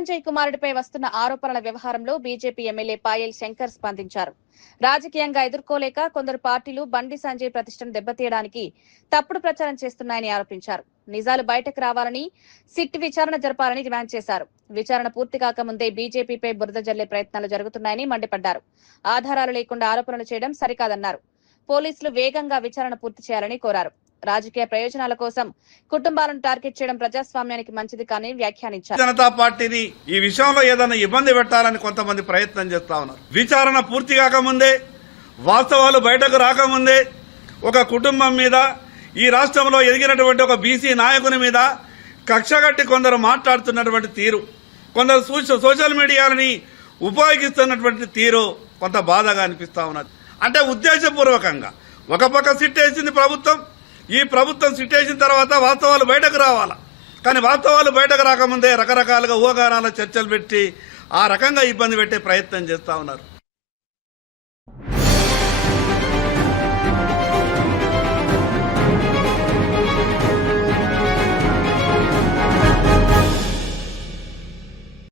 సంజయ్ కుమారుడిపై వస్తున్న ఆరోపణల వ్యవహారంలో బీజేపీ ఎమ్మెల్యే పాయల్ శంకర్ స్పందించారు. రాజకీయంగా ఎదుర్కోలేక కొందరు పార్టీలు బండి సంజయ్ ప్రతిష్టను దెబ్బతీయడానికి తప్పుడు ప్రచారం చేస్తున్నాయని ఆరోపించారు. నిజాలు బయటకు రావాలని, సిట్ విచారణ జరపాలని డిమాండ్ చేశారు. విచారణ పూర్తి కాకముందే బీజేపీపై బురద జల్లే ప్రయత్నాలు జరుగుతున్నాయని మండిపడ్డారు. ఆధారాలు లేకుండా ఆరోపణలు చేయడం సరికాదన్నారు. పోలీసులు వేగంగా విచారణ పూర్తి చేయాలని కోరారు. రాజకీయ ప్రయోజనాల కోసం కుటుంబాలను టార్గెట్ చేయడం ప్రజాస్వామ్యానికి మంచిది కాని వ్యాఖ్యానించారు. జనతా పార్టీని ఈ విషయంలో ఏదైనా ఇబ్బంది పెట్టాలని కొంతమంది ప్రయత్నం చేస్తా ఉన్నారు. విచారణ పూర్తి కాకముందే, వాస్తవాలు బయటకు రాకముందే ఒక కుటుంబం మీద, ఈ రాష్ట్రంలో ఎదిగినటువంటి ఒక బీసీ నాయకుని మీద కక్షగట్టి కొందరు మాట్లాడుతున్నటువంటి తీరు, కొందరు సోషల్ మీడియాని ఉపయోగిస్తున్నటువంటి తీరు కొంత బాధగా అనిపిస్తా ఉన్నది. అంటే ఉద్దేశపూర్వకంగా ఒక పక్క సిట్ వేసింది ప్రభుత్వం, ఈ ప్రభుత్వం సిట్ వేసిన తర్వాత వాస్తవాలు బయటకు రావాలా, కానీ వాస్తవాలు బయటకు రాకముందే రకరకాలుగా ఊహాగానాల చర్చలు పెట్టి ఆ రకంగా ఇబ్బంది పెట్టే ప్రయత్నం చేస్తా ఉన్నారు.